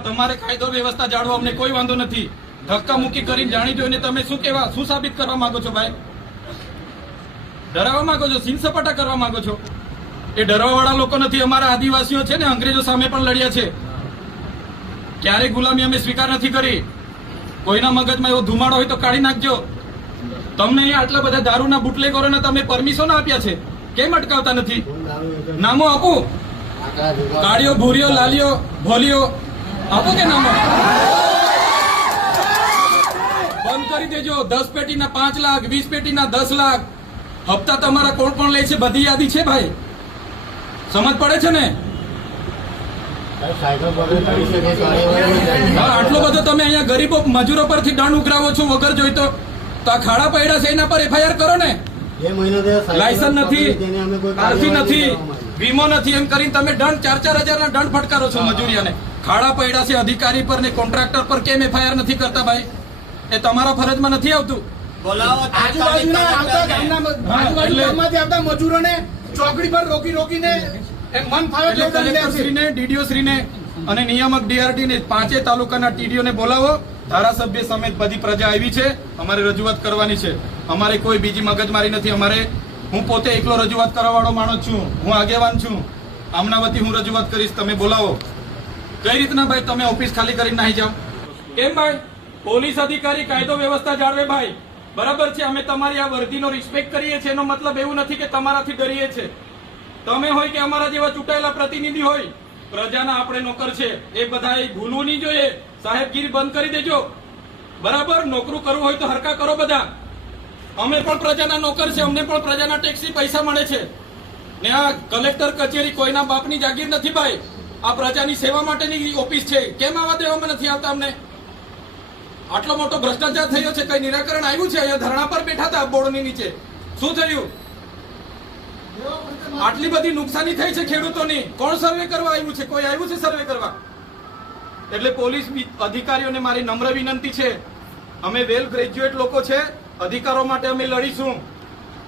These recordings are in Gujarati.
તમારે કાયદો વ્યવસ્થા જાળવો, અમને કોઈ વાંધો નથી. ધક્કા મૂકી કરીને જાણી જોઈને તમે શું સાબિત કરવા માંગો છો ભાઈ? ડરાવવા માંગો છો, સીન સપાટા કરવા માંગો છો? એ ડરવાવાળા લોકો નથી. અમારા આદિવાસીઓ છે ને, અંગ્રેજો સામે પણ લડ્યા છે. ક્યારેય ગુલામી અમે સ્વીકાર નથી કરી. કોઈના મગજમાં એવો ધુમાડો હોય તો કાઢી નાખજો. તમને અહીંયા આટલા બધા દારૂના બુટલેગરોને તમે પરમિશન આપ્યા છે, કેમ અટકાવતા નથી? નામો આપો. કાળિયો, ભૂરિયો, લાલિયો, ભોલિયો આપો કે નામો? બંધ કરી દેજો. 10 પેટીના 5 લાખ, 20 પેટીના 10 લાખ હપ્તા તમારા કોણ કોણ લે છે બધી યાદી છે ભાઈ. સમજ પડે છે ને? આટલો બધો તમે અહીંયા ગરીબો મજૂરો પરથી દંડ ઉઘરાવો છો વગર જોઈતો. તો આ ખાડા પડ્યા છે એના પર FIR કરો ને. લાયસન્સ નથી, આરસી નથી, વીમો નથી, એમ કરીને તમે દંડ 4-4 હજારના દંડ ફટકારો છો મજૂરિયાને. ખાડા પડ્યા છે અધિકારી પર ને કોન્ટ્રાક્ટર પર કેમ FIR નથી કરતા ભાઈ? એ તમારા ફરજમાં નથી આવતું. આજુબાજુના મજૂરોને ચોકડી પર રોકીને DDO શ્રીને અને નિયામક DRT ને 5 તાલુકાના TDO ને બોલાવો. ધારાસભ્ય સમેત બધી પ્રજા આવી છે. અમારે રજૂઆત કરવાની છે. અમારે કોઈ બીજી મગજમારી નથી. હું પોતે એકલો રજૂઆત કરવા વાળો માણસ છું. હું આગેવાન છું. આમના વતી હું રજૂઆત કરીશ. તમે બોલાવો. કઈ રીતના ભાઈ તમે ઓફિસ ખાલી કરીને નાહી જાઓ? કેમ ભાઈ? પોલીસ અધિકારી કાયદો વ્યવસ્થા જાળવે ભાઈ. બરાબર છે, અમે તમારી આ વર્દીનો રિસ્પેક્ટ કરીએ છીએ. એનો મતલબ એવું નથી કે તમારાથી ડરીએ છે. તમે હોય કે અમારા જેવા ચૂંટાયેલા પ્રતિનિધિ હોય, પ્રજાના આપણે નોકર છે. એ બધા ભૂલવું નહીં જોઈએ. સાહેબગીરી બંધ કરી દેજો. બરાબર, નોકરું કરવું હોય તો હરકા કરો બધા. અમે પણ પ્રજાના નોકર છે. અમને પણ પ્રજાના ટેક્સથી પૈસા મળે છે. ને આ કલેક્ટર કચેરી કોઈના બાપની જાગીર નથી ભાઈ. આ પ્રજાની સેવા માટેની ઓફિસ છે. કેમ આવા દેવામાં નથી આવતા અમને? આટલો મોટો ભ્રષ્ટાચાર થયો છે, કઈ નિરાકરણ આવ્યું છે? અહીંયા ધરણા પર બેઠા હતા બોર્ડની નીચે. શું થયું? આટલી બધી નુકસાની થઈ છે ખેડૂતોની. કોણ સર્વે કરવા આવ્યું છે? કોઈ આવ્યું છે સર્વે કરવા? એટલે પોલીસ અધિકારીઓને મારી નમ્ર વિનંતી છે, અમે વેલ ગ્રેજ્યુએટ લોકો છે. અધિકારો માટે અમે લડીશું.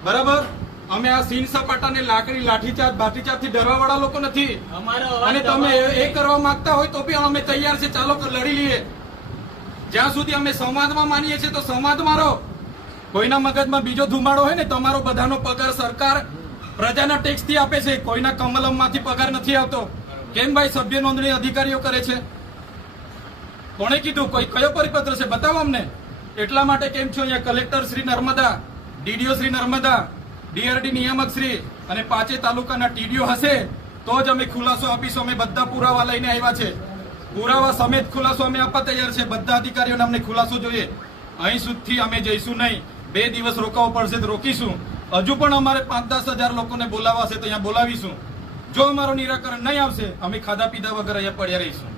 બરાબર? અમે આ સીન સપાટાને લાઠીચાર્જ થી ડરવા વાળા લોકો નથી. અને તમે એ કરવા માંગતા હોય તો બી અમે તૈયાર છે. ચાલો લડી લઈએ. જ્યાં સુધી અમે સંવાદમાં માનીએ છીએ તો સંવાદમાં રહો. કોઈના મગજમાં બીજો ધુમાડો હોય ને, તમારો બધાનો પગાર સરકાર પ્રજાના ટેક્સ થી આપે છે. કોઈના કમલમ માંથી પગાર નથી આવતો. કેમ ભાઈ સભ્ય નોંધણી અધિકારીઓ કરે છે? કોણે કીધું? કયો પરિપત્ર છે? બતાવો અમને. એટલા માટે કેમ છો અહીંયા collector Shri Narmada, DDO Shri Narmada, DRT નિયામક શ્રી અને 5 તાલુકાના TDO હશે તો જ અમે ખુલાસો આપીશું. અમે બધા પુરાવા લઈને આવ્યા છે. પુરાવા સમેત ખુલાસો અમે આપવા તૈયાર છે. બધા અધિકારીઓને અમને ખુલાસો જોઈએ. અહીં સુધી અમે જઈશું નહીં. 2 દિવસ રોકાવું પડશે તો રોકીશું. હજુ પણ અમારે 5-10 હજાર લોકોને બોલાવાશે તો અહીંયા બોલાવીશું. જો અમારું નિરાકરણ નહીં આવશે, અમે ખાધા પીધા વગર અહીંયા પડ્યા રહીશું.